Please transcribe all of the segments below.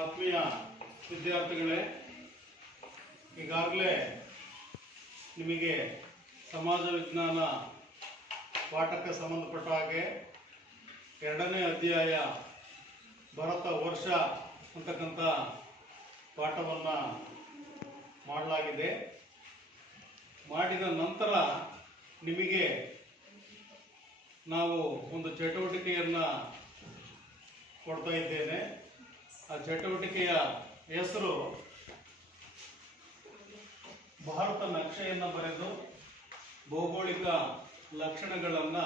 ಆತ್ಮೀಯ ವಿದ್ಯಾರ್ಥಿಗಳೇ, ಈಗಾಗಲೇ ನಿಮಗೆ ಸಮಾಜ ವಿಜ್ಞಾನ ಪಾಠಕ್ಕೆ ಸಂಬಂಧಪಟ್ಟ ಹಾಗೆ ಎರಡನೇ ಅಧ್ಯಾಯ ಭರತ ವರ್ಷ ಅಂತಕ್ಕಂಥ ಪಾಠವನ್ನು ಮಾಡಲಾಗಿದೆ. ಮಾಡಿದ ನಂತರ ನಿಮಗೆ ನಾವು ಒಂದು ಚಟುವಟಿಕೆಯನ್ನು ಕೊಡ್ತಾ ಇದ್ದೇನೆ. ಆ ಚಟುವಟಿಕೆಯ ಹೆಸರು ಭಾರತ ನಕ್ಷೆಯನ್ನು ಬರೆದು ಭೌಗೋಳಿಕ ಲಕ್ಷಣಗಳನ್ನು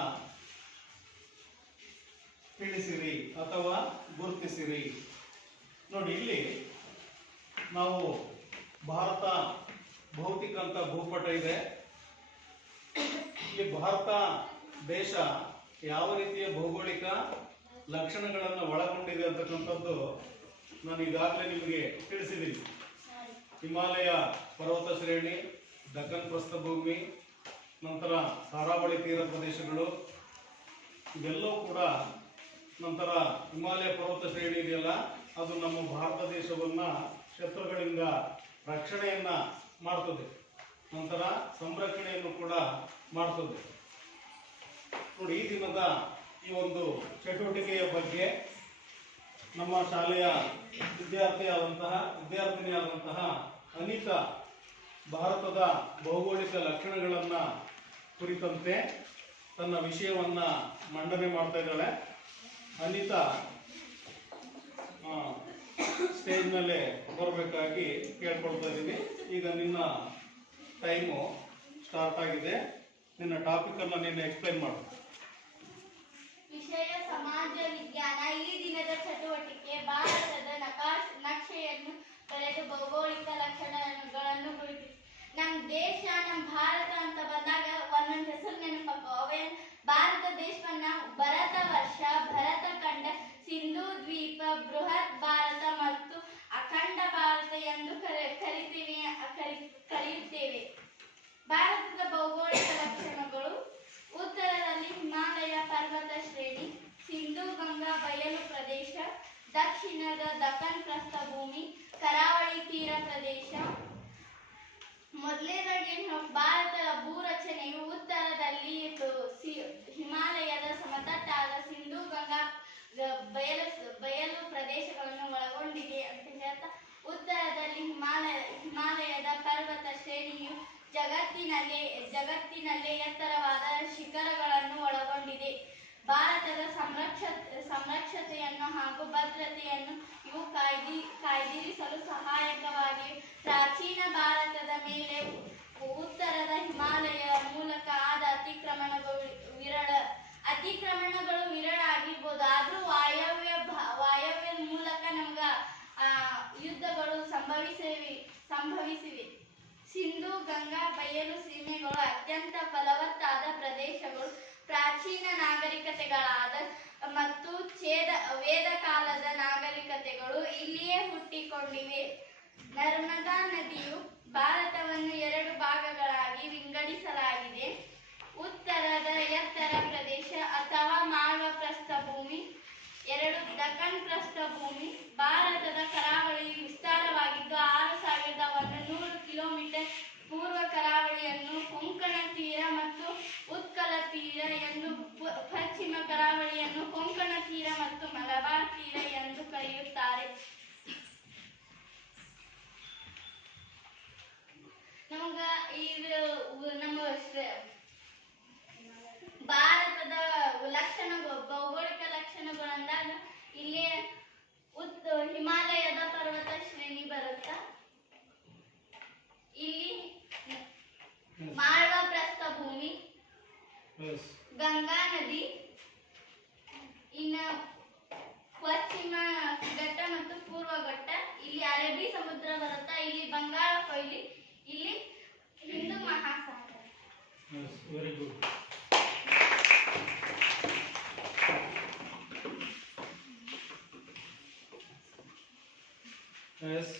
ತಿಳಿಸಿರಿ ಅಥವಾ ಗುರುತಿಸಿರಿ. ನೋಡಿ, ಇಲ್ಲಿ ನಾವು ಭಾರತ ಭೌತಿಕ ಅಂತ ಭೂಪಟ ಇದೆ. ಇಲ್ಲಿ ಭಾರತ ದೇಶ ಯಾವ ರೀತಿಯ ಭೌಗೋಳಿಕ ಲಕ್ಷಣಗಳನ್ನು ಒಳಗೊಂಡಿದೆ ಅಂತಕ್ಕಂಥದ್ದು ನಾನು ಈಗಾಗಲೇ ನಿಮಗೆ ತಿಳಿಸಿದ್ದೀನಿ. ಹಿಮಾಲಯ ಪರ್ವತ ಶ್ರೇಣಿ ದಕ್ಕನ್ ಪ್ರಸ್ಥಭೂಮಿ ನಂತರ ಕರಾವಳಿ ತೀರ ಪ್ರದೇಶಗಳು, ಇವೆಲ್ಲವೂ ಕೂಡ ನಂತರ ಹಿಮಾಲಯ ಪರ್ವತ ಶ್ರೇಣಿ ಇದೆಯಲ್ಲ, ಅದು ನಮ್ಮ ಭಾರತ ದೇಶವನ್ನು ಶತ್ರುಗಳಿಂದ ರಕ್ಷಣೆಯನ್ನು ಮಾಡ್ತದೆ. ನಂತರ ಸಂರಕ್ಷಣೆಯನ್ನು ಕೂಡ ಮಾಡ್ತದೆ. ನೋಡಿ, ಈ ದಿನದ ಈ ಒಂದು ಚಟುವಟಿಕೆಯ ಬಗ್ಗೆ ನಮ್ಮ ಶಾಲೆಯ ವಿದ್ಯಾರ್ಥಿಯಾದಂತಹ, ವಿದ್ಯಾರ್ಥಿನಿಯಾದಂತಹ ಅನಿತಾ ಭಾರತದ ಭೌಗೋಳಿಕ ಲಕ್ಷಣಗಳನ್ನು ಕುರಿತಂತೆ ತನ್ನ ವಿಷಯವನ್ನ ಮಂಡನೆ ಮಾಡ್ತಾ ಇದ್ದಾಳೆ. ಅನಿತಾ ಸ್ಟೇಜ್ ಮೇಲೆ ಬರಬೇಕಾಗಿ ಕೇಳ್ಕೊಳ್ತಾ ಇದ್ದೀನಿ ಈಗ ನಿನ್ನ ಟೈಮು ಸ್ಟಾರ್ಟ್ ಆಗಿದೆ. ನಿನ್ನ ಟಾಪಿಕ್ ಅನ್ನ ನೀನು ಎಕ್ಸ್ಪ್ಲೈನ್ ಮಾಡು. ವಿಷಯ ಸಮಾಜ ವಿಜ್ಞಾನ ಈ ದಿನದ ಚಟುವಟಿಕೆ ಭಾರತದ ನಕಾಶ್ ನಕ್ಷೆಯನ್ನು ಭೌಗೋಳಿಕ ಲಕ್ಷಣಗಳನ್ನು ಗುರುತಿಸಿ. ನಮ್ಮ ದೇಶ ನಮ್ಮ ಭಾರತ ಅಂತ ಬಂದಾಗ ಒಂದೊಂದು ಹೆಸರು ನೆನಪಕ್ಕ ಅವೇ ಭಾರತ ದೇಶವನ್ನ ಭರತ ವರ್ಷ ಭರತ ಖಂಡ ಸಿಂಧು ದ್ವೀಪ ಬೃಹತ್ ಭಾರತ ಮತ್ತು ಅಖಂಡ ಭಾರತ ಎಂದು ಕರೆ ಕರಿತೀವಿ ಕರಿ- ಕರೆಯುತ್ತೇವೆ ಭಾರತದ ಭೌಗೋಳಿಕ ಲಕ್ಷಣಗಳು ಉತ್ತರದಲ್ಲಿ ಹಿಮಾಲಯ ಪರ್ವತ ಶ್ರೇಣಿ ಸಿಂಧು ಗಂಗಾ ಬಯಲು ಪ್ರದೇಶ ದಕ್ಷಿಣದ ದಕ್ಕನ್ ಪ್ರಸ್ಥಭೂಮಿ ಕರಾವಳಿ ತೀರ ಪ್ರದೇಶ ಮೊದಲನೇದಾಗಿ ನಾವು ಭಾರತದ ಭೂರಚನೆಯು ಉತ್ತರದಲ್ಲಿ ಇದು ಸಿ- ಹಿಮಾಲಯದ ಸಮತಟ್ಟಾದ ಸಿಂಧು ಗಂಗಾ ಗ- ಬಯಲು ಬಯಲು ಪ್ರದೇಶಗಳನ್ನು ಒಳಗೊಂಡಿದೆ ಅಂತ ಹೇಳ್ತಾ ಉತ್ತರದಲ್ಲಿ ಹಿಮಾಲಯ ಹಿಮಾಲಯದ ಪರ್ವತ ಶ್ರೇಣಿಯು ಜಗತ್ತಿನಲ್ಲೇ ಜಗತ್ತಿನಲ್ಲೇ ಎತ್ತರವಾದ ಶಿಖರಗಳನ್ನು ಒಳಗೊಂಡಿದೆ. ಭಾರತದ ಸಂರಕ್ಷ ಸಂರಕ್ಷತೆಯನ್ನು ಹಾಗೂ ಭದ್ರತೆಯನ್ನು ಇವು ಕಾಯ್ದಿ, ಕಾಯ್ದಿರಿಸಲು ಸಹಾಯಕವಾಗಿ ಪ್ರಾಚೀನ ಭಾರತದ ಮೇಲೆ ಉತ್ತರದ ಹಿಮಾಲಯ ಮೂಲಕ ಆದ ಅತಿಕ್ರಮಣಗಳು, ವಿರಳ, ಅತಿಕ್ರಮಣಗಳು ವಿರಳ ಆಗಿರ್ಬೋದು ಆದ್ರೂ ವಾಯವ್ಯ ಭಾ- ವಾಯವ್ಯದ ಮೂಲಕ ನಮ್ಗ ಆ, ಯುದ್ಧಗಳು ಸಂಭವಿಸಿವೆ ಸಂಭವಿಸಿವೆ ಸಿಂಧು, ಗಂಗಾ, ಬಯಲು ಸೀಮೆಗಳು ಅತ್ಯಂತ ಫಲವತ್ತಾದ ಪ್ರದೇಶಗಳು. ಪ್ರಾಚೀನ ನಾಗರಿಕತೆಗಳಾದ ಮತ್ತು ಛೇದ, ವೇದ ಕಾಲದ ನಾಗರಿಕತೆಗಳು ಇಲ್ಲಿಯೇ ಹುಟ್ಟಿಕೊಂಡಿವೆ. ನರ್ಮದಾ ನದಿಯು ಭಾರತವನ್ನು ಎರಡು ಭಾಗಗಳಾಗಿ ವಿಂಗಡಿಸಲಾಗಿದೆ. ಉತ್ತರದ, ಎತ್ತರ ಪ್ರದೇಶ ಅಥವಾ ಮಾಳ್ವ ಪ್ರಸ್ಥಭೂಮಿ ಎರಡು ದಕ್ಕನ್ ಪ್ರಸ್ಥಭೂಮಿ ಭಾರತದ ಕರಾವಳಿ ವಿಸ್ತಾರವಾಗಿದ್ದು ಆರು ಸಾವಿರದ ಒಂದು ನೂರು ಕಿಲೋಮೀಟರ್ ಪೂರ್ವ ಕರಾವಳಿಯನ್ನು ಕೊಂಕಣ ತೀರ ಮತ್ತು ಉತ್ಕಲ ತೀರ ಎಂದು ಪಶ್ಚಿಮ ಕರಾವಳಿಯನ್ನು ಕೊಂಕಣ ತೀರ ಮತ್ತು ಮಲಬಾರ್ ತೀರ ಎಂದು ಕರೆಯುತ್ತಾರೆ. ನಮ್ಗ ಈ ನಮ್ಮ ಭಾರತದ ಲಕ್ಷಣಗಳು ಭೌಗೋಳಿಕ ಲಕ್ಷಣಗಳು ಅಂದಾಗ ಇಲ್ಲಿ ಉತ್ ಹಿಮಾಲಯದ ಪರ್ವತ ಶ್ರೇಣಿ ಬರುತ್ತ? ಇಲ್ಲಿ ಮಾಳ್ವ ಪ್ರಸ್ಥಭೂಮಿ. ಎಸ್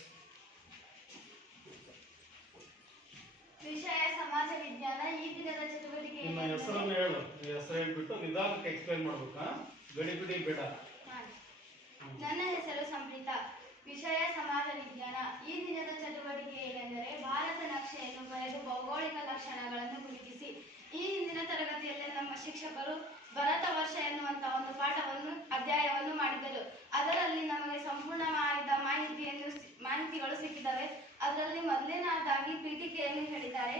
ವಿಷಯ ಸಮಾಜ ವಿಜ್ಞಾನ ಈ ದಿನದ ಚಟುವಟಿಕೆ ನಿಮ್ಮ ಹೆಸರನ್ನು ಹೇಳು. ಹೆಸರು ಹೇಳ್ಬಿಟ್ಟು ನಿಧಾನಕ್ಕೆ ಎಕ್ಸ್ಪ್ಲೈನ್ ಮಾಡ್ಬೇಕಾ? ಗಡಿಬಿಡಿ ಬೇಡ ನನ್ನ ಹೆಸರು ಸಂಪ್ರೀತ. ವಿಷಯ ಸಮಾಜ ವಿಜ್ಞಾನ ಈ ದಿನದ ಚಟುವಟಿಕೆ ಏನೆಂದರೆ ಭಾರತ ನಕ್ಷೆಯನ್ನು ಬರೆದು ಭೌಗೋಳಿಕ ಲಕ್ಷಣಗಳನ್ನು ಶಿಕ್ಷಕರು ಭರತ ವರ್ಷ ಎನ್ನುವಂತಹ ಒಂದು ಪಾಠವನ್ನು, ಅಧ್ಯಾಯವನ್ನು ಮಾಡಿದರು ಅದರಲ್ಲಿ ನಮಗೆ ಸಂಪೂರ್ಣವಾದ ಮಾಹಿತಿಯನ್ನು ಮಾಹಿತಿಗಳು ಸಿಕ್ಕಿದ್ದಾವೆ ಅದರಲ್ಲಿ ಮೊದಲನೇದಾಗಿ ಪೀಠಿಕೆಯನ್ನು ಹೇಳಿದ್ದಾರೆ.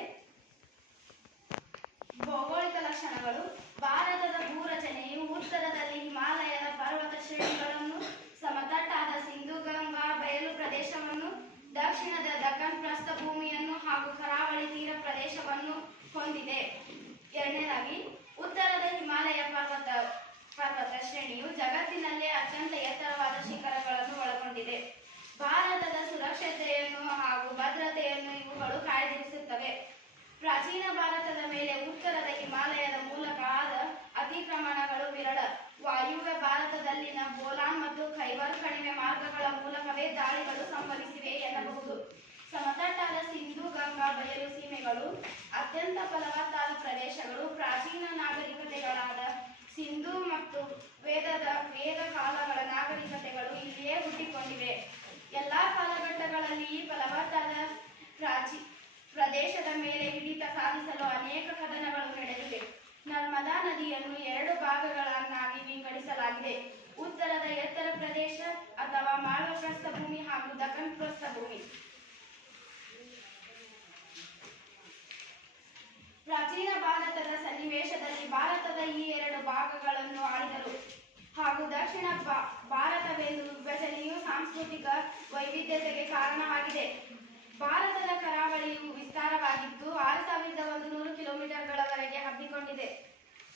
ಭೌಗೋಳಿಕ ಲಕ್ಷಣಗಳು, ಭಾರತದ ಭೂರಚನೆಯು ಉತ್ತರದಲ್ಲಿ ಹಿಮಾಲಯದ ಪರ್ವತ ಶ್ರೇಣಿಗಳನ್ನು, ಸಮತಟ್ಟಾದ ಸಿಂಧು, ಗಂಗಾ, ಬಯಲು ಪ್ರದೇಶವನ್ನು, ದಕ್ಷಿಣದ ದಕ್ಕನ್ ಪ್ರಸ್ಥಭೂಮಿಯನ್ನು ಹಾಗೂ ಕರಾವಳಿ ತೀರ ಪ್ರದೇಶವನ್ನು ಹೊಂದಿದೆ ಎರಡನೇದಾಗಿ ಉತ್ತರದ ಹಿಮಾಲಯ ಪರ್ವತ ಪರ್ವತ ಶ್ರೇಣಿಯು ಜಗತ್ತಿನಲ್ಲೇ ಅತ್ಯಂತ ಎತ್ತರವಾದ ಶಿಖರಗಳನ್ನು ಒಳಗೊಂಡಿದೆ. ಭಾರತದ ಸುರಕ್ಷತೆಯನ್ನು ಹಾಗೂ ಭದ್ರತೆಯನ್ನು ಇವುಗಳು ಕಾಯ್ದಿರಿಸುತ್ತವೆ. ಪ್ರಾಚೀನ ಭಾರತದ ಮೇಲೆ ಉತ್ತರದ ಹಿಮಾಲಯದ ಮೂಲಕ ಆದ ಅತಿಕ್ರಮಣಗಳು ವಿರಳ. ವಾಯುವ್ಯ ಭಾರತದಲ್ಲಿನ ಬೋಲಾನ್ ಮತ್ತು ಖೈಬರ್ ಕಣಿವೆ ಮಾರ್ಗಗಳ ಮೂಲಕವೇ ದಾಳಿಗಳು ಸಂಭವಿಸಿವೆ ಎನ್ನಬಹುದು. ಸಮತಟ್ಟಾದ ಸಿಂಧು, ಗಂಗಾ, ಬಯಲು ಸೀಮೆಗಳು, ಅತ್ಯಂತ ಫಲವತ್ತಾದ ಪ್ರದೇಶಗಳು, ಪ್ರಾಚೀನ ನಾಗರಿಕತೆಗಳಾದ ಸಿಂಧು ನಾಗರಿಕತೆಗಳು ಇಲ್ಲಿಯೇ ಹುಟ್ಟಿಕೊಂಡಿವೆ. ಎಲ್ಲಾ ಕಾಲಘಟ್ಟಗಳಲ್ಲಿ ಫಲವತ್ತಾದ ಪ್ರಾಚಿ ಪ್ರದೇಶದ ಮೇಲೆ ಹಿಡಿತ ಸಾಧಿಸಲು ಅನೇಕ ಕದನಗಳು ನಡೆದಿವೆ. ನರ್ಮದಾ ನದಿಯನ್ನು ಎರಡು ಭಾಗಗಳನ್ನಾಗಿ ವಿಂಗಡಿಸಲಾಗಿದೆ. ಉತ್ತರದ ಎತ್ತರ ಪ್ರದೇಶ ಅಥವಾ ಮಾಳವ ಪ್ರಸ್ಥಭೂಮಿ ಹಾಗೂ ದಕ್ಕನ್ ಪ್ರಸ್ಥಭೂಮಿ ಪ್ರಾಚೀನ ಭಾರತದ ಸನ್ನಿವೇಶದಲ್ಲಿ ಭಾರತದ ಈ ಎರಡು ಭಾಗಗಳನ್ನು ಆಳಿದರು. ಹಾಗೂ ದಕ್ಷಿಣ ಭಾರತವೆಂದು ವಿಭಜನೆಯು ಸಾಂಸ್ಕೃತಿಕ ವೈವಿಧ್ಯತೆಗೆ ಕಾರಣವಾಗಿದೆ. ಭಾರತದ ಕರಾವಳಿಯು ವಿಸ್ತಾರವಾಗಿದ್ದು ಆರು ಸಾವಿರದ ಒಂದು ನೂರು ಕಿಲೋಮೀಟರ್ಗಳವರೆಗೆ ಹಬ್ಬಿಕೊಂಡಿದೆ.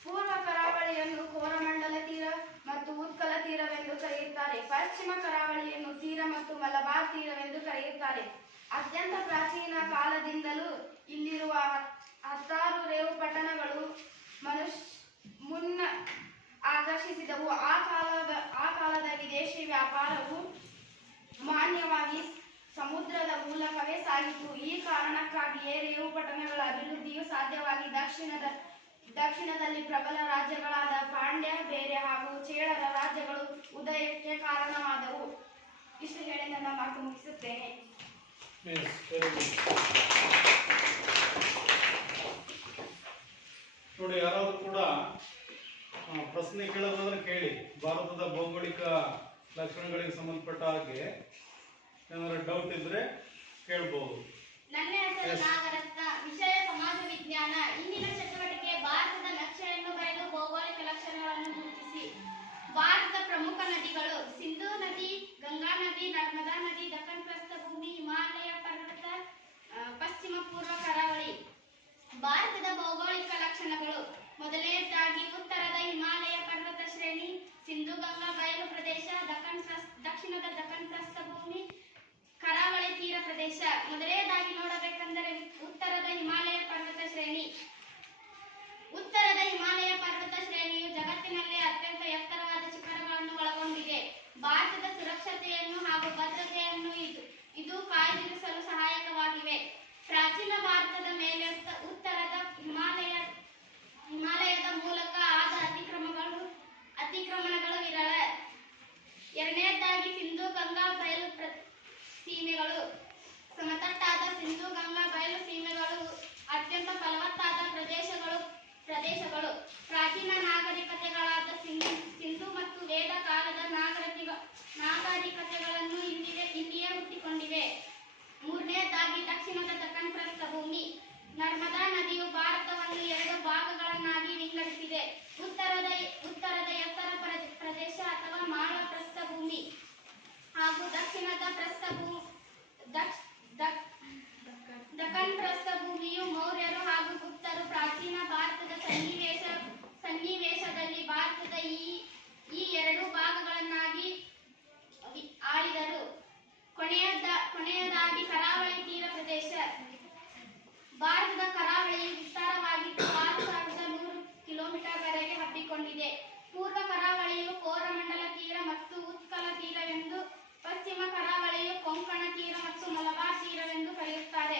ಪೂರ್ವ ಕರಾವಳಿಯನ್ನು ಕೋರಮಂಡಲ ತೀರ ಮತ್ತು ಉತ್ಕಲ ತೀರವೆಂದು ಕರೆಯುತ್ತಾರೆ. ಪಶ್ಚಿಮ ಕರಾವಳಿಯನ್ನು ತೀರ ಮತ್ತು ಮಲಬಾರ್ ತೀರವೆಂದು ಕರೆಯುತ್ತಾರೆ. ಅತ್ಯಂತ ಪ್ರಾಚೀನ ಕಾಲದಿಂದಲೂ ಇಲ್ಲಿರುವ ಹತ್- ಹತ್ತಾರು ರೇವು ಪಟ್ಟಣಗಳು ಮನುಷ್ಯ ಮುನ್ನ ಆಕರ್ಷಿಸಿದವು ಆ ಕಾಲದ ಆ ಕಾಲದ ವಿದೇಶಿ ವ್ಯಾಪಾರವು ಮಾನ್ಯವಾಗಿ ಸಮುದ್ರದ ಮೂಲಕವೇ ಸಾಗಿತು. ಈ ಕಾರಣಕ್ಕಾಗಿಯೇ ರೇವು ಪಟ್ಟಣಗಳ ಅಭಿವೃದ್ಧಿಯು ಸಾಧ್ಯವಾಗಿ. ದಕ್ಷಿಣದ, ದಕ್ಷಿಣದಲ್ಲಿ ಪ್ರಬಲ ರಾಜ್ಯಗಳಾದ ಪಾಂಡ್ಯ, ಬೇರೆ ಹಾಗೂ ಚೇಳರ ರಾಜ್ಯಗಳು ಉದಯಕ್ಕೆ ಕಾರಣವಾದವು. ಇಷ್ಟು ಹೇಳಿ ನನ್ನ ಮಾತು ಮುಗಿಸುತ್ತೇನೆ. ನೋಡಿ, ಯಾರಾದರೂ ಕೂಡ ಪ್ರಶ್ನೆ ಕೇಳೋದಾದ್ರೆ ಕೇಳಿ. ಭಾರತದ ಭೌಗೋಳಿಕ ಲಕ್ಷಣಗಳಿಗೆ ಸಂಬಂಧಪಟ್ಟ ಹಾಗೆ ಏನಾದ್ರು ಡೌಟ್ ಇದ್ರೆ ಕೇಳಬಹುದು ನನ್ನ ಹೆಸರು. ನಾಗರತ್ನ. ವಿಷಯ ಸಮಾಜ ವಿಜ್ಞಾನ. ಇಂದಿನ ಚಟುವಟಿಕೆ ಭಾರತದ ನಕ್ಷೆಯನ್ನು ಬರೆದು ಭೌಗೋಳಿಕ ಲಕ್ಷಣಗಳನ್ನು ಗುರುತಿಸಿ. ಭಾರತದ ಪ್ರಮುಖ ನದಿಗಳು ಸಿಂಧೂ ನದಿ ಗಂಗಾ ನದಿ ನರ್ಮದಾ ನದಿ ದಕ್ಕನ್ ಪ್ರಸ್ಥಭೂಮಿ ಹಿಮಾಲಯ ಪರ್ವತ ಪಶ್ಚಿಮ ಪೂರ್ವ ಕರಾವಳಿ. ಭಾರತದ ಭೌಗೋಳಿಕ ಲಕ್ಷಣಗಳು ಮೊದಲನೇದಾಗಿ ಉತ್ತರದ ಹಿಮಾಲಯ ಪರ್ವತ ಶ್ರೇಣಿ, ಸಿಂಧು ಗಂಗಾ ಬಯಲು ಪ್ರದೇಶ ಪ್ರಸ್- ದಕ್ಷಿಣದ ದಖನ್ ಪ್ರಸ್ಥಭೂಮಿ, ಕರಾವಳಿ ತೀರ ಪ್ರದೇಶ. ಮೊದಲನೇದಾಗಿ ನೋಡಬೇಕೆಂದರೆ ಉತ್ತರದ ಹಿಮಾಲಯ ಪರ್ವತ ಶ್ರೇಣಿ. ಉತ್ತರದ ಹಿಮಾಲಯ ಪರ್ವತ ಶ್ರೇಣಿಯು ಜಗತ್ತಿನಲ್ಲೇ ಅತ್ಯಂತ ಎತ್ತರವಾದ ಶಿಖರಗಳನ್ನು ಒಳಗೊಂಡಿದೆ. ಭಾರತದ ಸುರಕ್ಷತೆಯನ್ನು ಹಾಗೂ ಭದ್ರತೆಯನ್ನು ಇದು ಇದು ಕಾಯ್ದಿರಿಸಲು ಸಹಾಯಕವಾಗಿವೆ. ಪ್ರಾಚೀನ ಭಾರತದ ಮೇಲೆ ಉತ್ತ- ಉತ್ತರದ ಹಿಮಾಲಯ ಹಿಮಾಲಯದ ಮೂಲಕ ಆದ ಅತಿಕ್ರಮಗಳು ಅತಿಕ್ರಮಣಗಳು ವಿರಳ ಎರಡನೇದಾಗಿ ಸಿಂಧು ಗಂಗಾ ಬಯಲು ಪ್ರ- ಸೀಮೆಗಳು ಸಮತಟ್ಟಾದ ಸಿಂಧು ಗಂಗಾ ಬಯಲು ಸೀಮೆಗಳು ಅತ್ಯಂತ ಫಲವತ್ತಾದ ಪ್ರದೇಶಗಳು ಪ್ರದೇಶಗಳು ಪ್ರಾಚೀನ ನಾಗರಿಕತೆಗಳಾದ ಸಿಂಧು ಸಿಂಧು ಮತ್ತು ವೇದ ಕಾಲದ ನಾಗರಿಕ ನಾಗರಿಕತೆಗಳನ್ನು ಇಲ್ಲಿವೆ ಇಲ್ಲಿಯೇ ಹುಟ್ಟಿಕೊಂಡಿವೆ ಮೂರನೇದಾಗಿ ದಕ್ಷಿಣದ ದಕ್ಕನ್ ಪ್ರಸ್ಥಭೂಮಿ ನರ್ಮದಾ ನದಿಯು ಭಾರತವನ್ನು ಎರಡು ಭಾಗಗಳನ್ನಾಗಿ ವಿಂಗಡಿಸಿದೆ. ಉತ್ತರದ ಉತ್ತರದ ಎತ್ತರ ಪ್ರ- ಪ್ರದೇಶ ಅಥವಾ ಮಾಳ ಪ್ರಸ್ಥಭೂಮಿ ಹಾಗೂ ದಕ್ಷಿಣದ ಪ್ರಸ್ಥಭೂ ದಕ್ಕನ್ ಪ್ರಸ್ಥಭೂಮಿಯು ಮೌರ್ಯರು ಹಾಗೂ ಗುಪ್ತರು ಪ್ರಾಚೀನ ಭಾರತದ ಸನ್ನಿವೇಶ, ಸನ್ನಿವೇಶದಲ್ಲಿ ಭಾರತದ ಈ ಈ ಎರಡು ಭಾಗಗಳನ್ನಾಗಿ ಆಳಿದರು. ಕೊನೆಯದ, ಕೊನೆಯದಾಗಿ ಕರಾವಳಿ ತೀರ ಪ್ರದೇಶ. ಭಾರತದ ಕರಾವಳಿ ವಿಸ್ತಾರವಾಗಿದ್ದು ಆರು ಸಾವಿರದ ನೂರು ಕಿಲೋಮೀಟರ್ವರೆಗೆ ಹಬ್ಬಿಕೊಂಡಿದೆ. ಪೂರ್ವ ಕರಾವಳಿಯು ಕೋರಮಂಡಲ ತೀರ ಮತ್ತು ಉತ್ಕಲ ತೀರವೆಂದು, ಪಶ್ಚಿಮ ಕರಾವಳಿಯು ಕೊಂಕಣ ತೀರ ಮತ್ತು ಮಲಬಾರ್ ತೀರವೆಂದು ಕರೆಯುತ್ತಾರೆ.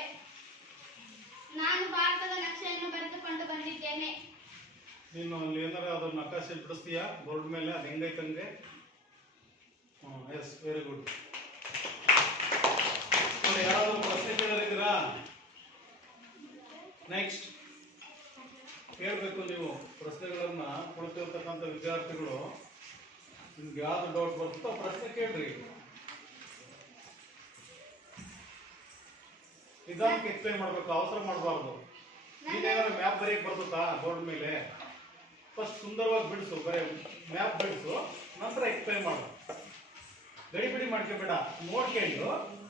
ನಾನು ಭಾರತದ ನಕ್ಷೆಯನ್ನು ಬರೆದುಕೊಂಡು ಬಂದಿದ್ದೇನೆ. ನೀನು ಅಲ್ಲಿ ನಕಾಶೆ ಬೋರ್ಡ್ ಮೇಲೆ ಅದು ಹೆಂಗೈತಂಗೆ ಎಸ್ ವೆರಿ ಗುಡ್ ಯಾರಾದರೂ ಪ್ರಶ್ನೆ ನೆಕ್ಸ್ಟ್ ಕೇಳ್ಬೇಕು ನೀವು ಪ್ರಶ್ನೆಗಳನ್ನು ಕೊಡ್ತಿರ್ತಕ್ಕಂಥ ವಿದ್ಯಾರ್ಥಿಗಳು. ನಿಮ್ಗೆ ಯಾವ್ದು ಡೌಟ್ ಬರುತ್ತೋ ಪ್ರಶ್ನೆ ಕೇಳ್ರಿ. ನಿಧಾನಕ್ಕೆ ಎಕ್ಸ್ಪ್ಲೈನ್ ಮಾಡ್ಬೇಕು ಅವಸರ ಮಾಡಬಾರ್ದು. ನೀನೇನಾದ್ರು ಮ್ಯಾಪ್ ಬರೆಯಕ್ ಬರ್ತದಾ ಬೋರ್ಡ್ ಮೇಲೆ? ಫಸ್ಟ್ ಸುಂದರವಾಗಿ ಬಿಡಿಸು ಬರೀ ಮ್ಯಾಪ್ ಬಿಡಿಸು ನಂತರ ಎಕ್ಸ್ಪ್ಲೈನ್ ಮಾಡು. ಗಡಿ ಬಿಡಿ ಮಾಡ್ಕೋಬೇಡ ನೋಡ್ಕೊಂಡು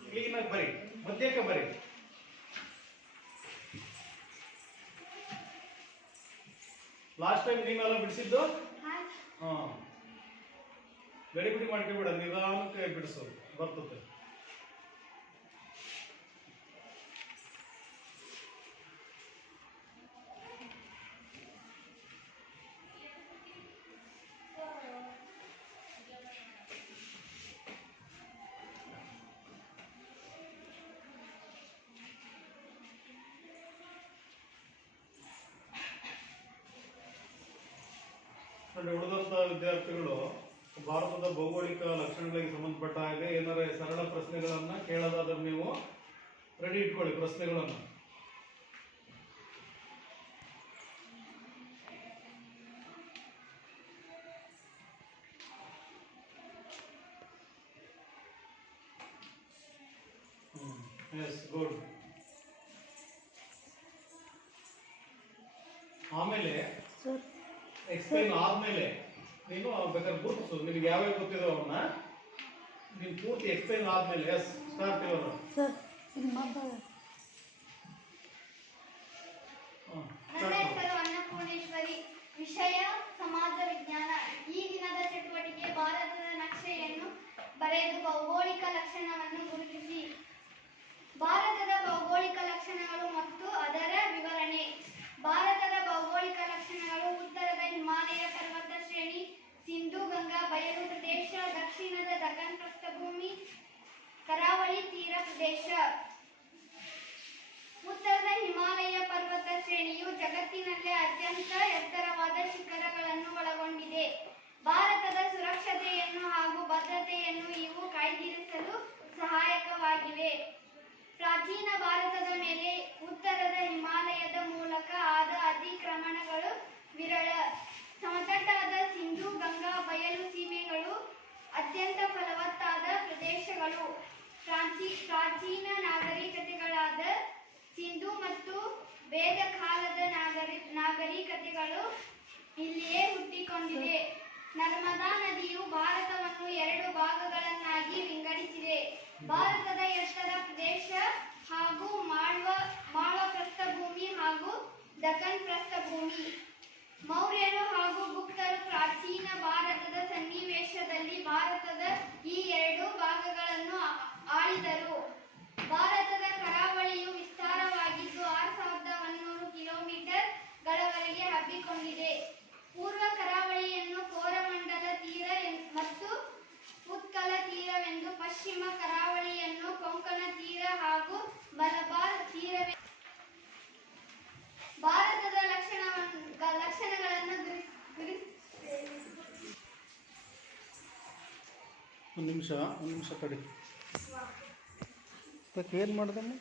ಕ್ಲೀನಾಗಿ ಬರಿ ಮಧ್ಯಕ್ಕೆ ಬರಿ. ಲಾಸ್ಟ್ ಟೈಮ್ ನೀವೆಲ್ಲ ಬಿಡಿಸಿದ್ದು? ಹಾ. ಗಡಿ ಬಿಡಿ ಮಾಡ್ಕೋಬೇಡ ನಿಧಾನಕ್ಕೆ ಬಿಡಿಸು ಬರ್ತದೆ. ನೋಡಿ ಉಳಿದಂತ ವಿದ್ಯಾರ್ಥಿಗಳು ಭಾರತದ ಭೌಗೋಳಿಕ ಲಕ್ಷಣಗಳಿಗೆ ಸಂಬಂಧಪಟ್ಟ ಹಾಗೆ ಏನಾರ ಸರಳ ಪ್ರಶ್ನೆಗಳನ್ನ ಕೇಳೋದಾದ್ರೆ ನೀವು ರೆಡಿ ಇಟ್ಕೊಳ್ಳಿ ಪ್ರಶ್ನೆಗಳನ್ನ. ಎಕ್ಸ್ಪ್ಲೈನ್ ಆದ್ಮೇಲೆ. ನೀನು ಬೇಕಾದ್ರೆ ಗುರುತಿಸು. ನಿನಗೆ ಯಾವ್ಯಾವ ಗೊತ್ತಿದೆ ಅವನ್ನ ನೀನು ಪೂರ್ತಿ ಎಕ್ಸ್ಪ್ಲೈನ್ ಆದ್ಮೇಲೆ. ಎಸ್ ಸ್ಟಾರ್ಟ್ ಇವರು ಸರ್ ಇದು ಮಾತಾಡ ನನ್ನ ಹೆಸರು ಅನ್ನಪೂರ್ಣೇಶ್ವರಿ ವಿಷಯ ಸಮಾಜ ವಿಜ್ಞಾನ. ಈ ದಿನದ ಚಟುವಟಿಕೆ ಭಾರತದ ನಕ್ಷೆಯನ್ನು ಬರೆದು ಭೌಗೋಳಿಕ ಲಕ್ಷಣವನ್ನು ಗುರುತಿಸಿ. ಭಾರತದ ಭೌಗೋಳಿಕ ಲಕ್ಷಣಗಳು ಮತ್ತು ಅದರ ವಿವರಣೆ ಭಾರತದ ಭೌಗೋಳಿಕ ಲಕ್ಷಣಗಳು ಉತ್ತರದ ಹಿಮಾಲಯ ಪರ್ವತ ಶ್ರೇಣಿ ಸಿಂಧು ಗಂಗಾ ಬಯಲು ಪ್ರದೇಶ ದಕ್ಷಿಣದ ದಖನ್ ಪ್ರಸ್ಥಭೂಮಿ ಕರಾವಳಿ ತೀರ ಪ್ರದೇಶ ಉತ್ತರದ ಹಿಮಾಲಯ ಪರ್ವತ ಶ್ರೇಣಿಯು ಜಗತ್ತಿನಲ್ಲೇ ಅತ್ಯಂತ ಎತ್ತರವಾದ ಶಿಖರಗಳನ್ನು ಒಳಗೊಂಡಿದೆ ಭಾರತದ ಸುರಕ್ಷತೆಯನ್ನು ಹಾಗೂ ಭದ್ರತೆಯನ್ನು ಇವು ಕಾಯ್ದಿರಿಸಲು ಸಹಾಯಕವಾಗಿವೆ ಪ್ರಾಚೀನ ಭಾರತದ ಮೇಲೆ ಉತ್ತರದ ಹಿಮಾಲಯದ ಮೂಲಕ ಆದ ಅತಿಕ್ರಮಣಗಳು ವಿರಳ ಸಮತಟ್ಟಾದ ಸಿಂಧು ಗಂಗಾ ಬಯಲು ಸೀಮೆಗಳು ಅತ್ಯಂತ ಫಲವತ್ತಾದ ಪ್ರದೇಶಗಳು ಪ್ರಾಚೀ ಪ್ರಾಚೀನ ನಾಗರಿಕತೆಗಳಾದ ಸಿಂಧು ಮತ್ತು ವೇದ ಕಾಲದ ನಾಗರಿ ನಾಗರಿಕತೆಗಳು ಇಲ್ಲಿಯೇ ಹುಟ್ಟಿಕೊಂಡಿದೆ ನರ್ಮದಾ ನದಿಯು ಭಾರತವನ್ನು ಎರಡು ಭಾಗಗಳನ್ನಾಗಿ ವಿಂಗಡಿಸಿದೆ ಭಾರತದ ಎತ್ತರ ಪ್ರದೇಶ ಹಾಗೂ ಮಾಳ್ವ ಮಾಳ್ವ ಪ್ರಸ್ಥಭೂಮಿ ಹಾಗೂ ದಖನ್ ಪ್ರಸ್ಥಭೂಮಿ ಮೌರ್ಯರು ಹಾಗೂ ಗುಪ್ತರು ಪ್ರಾಚೀನ ಭಾರತದ ಸನ್ನಿವೇಶದಲ್ಲಿ ಭಾರತದ ಈ ಎರಡು ಭಾಗಗಳನ್ನು ಆಳಿದರು. ಭಾರತದ ಕರಾವಳಿಯು ವಿಸ್ತಾರವಾಗಿದ್ದು ಆರು ಸಾವಿರದ ಒಂದೂರು ಕಿಲೋಮೀಟರ್ ಗಳವರೆಗೆ ಹಬ್ಬಿಕೊಂಡಿದೆ. ಪೂರ್ವ ಕರಾವಳಿಯನ್ನು ಕೋರಮಂಡಲ ತೀರ ಮತ್ತು ಉತ್ಕಲ ತೀರವೆಂದು ಪಶ್ಚಿಮ ಕರಾವಳಿಯನ್ನು ಕೊಂಕಣ ತೀರ ಹಾಗೂ ಮಲಬಾರ್ ತೀರವೆ ಭಾರತದ ಲಕ್ಷಣವನ್ನು ಲಕ್ಷಣಗಳನ್ನು ಒಂದು ನಿಮಿಷ ಒಂದು ನಿಮಿಷ ತಡಿ. ಏನು ಮಾಡ್ದಮ್ಮ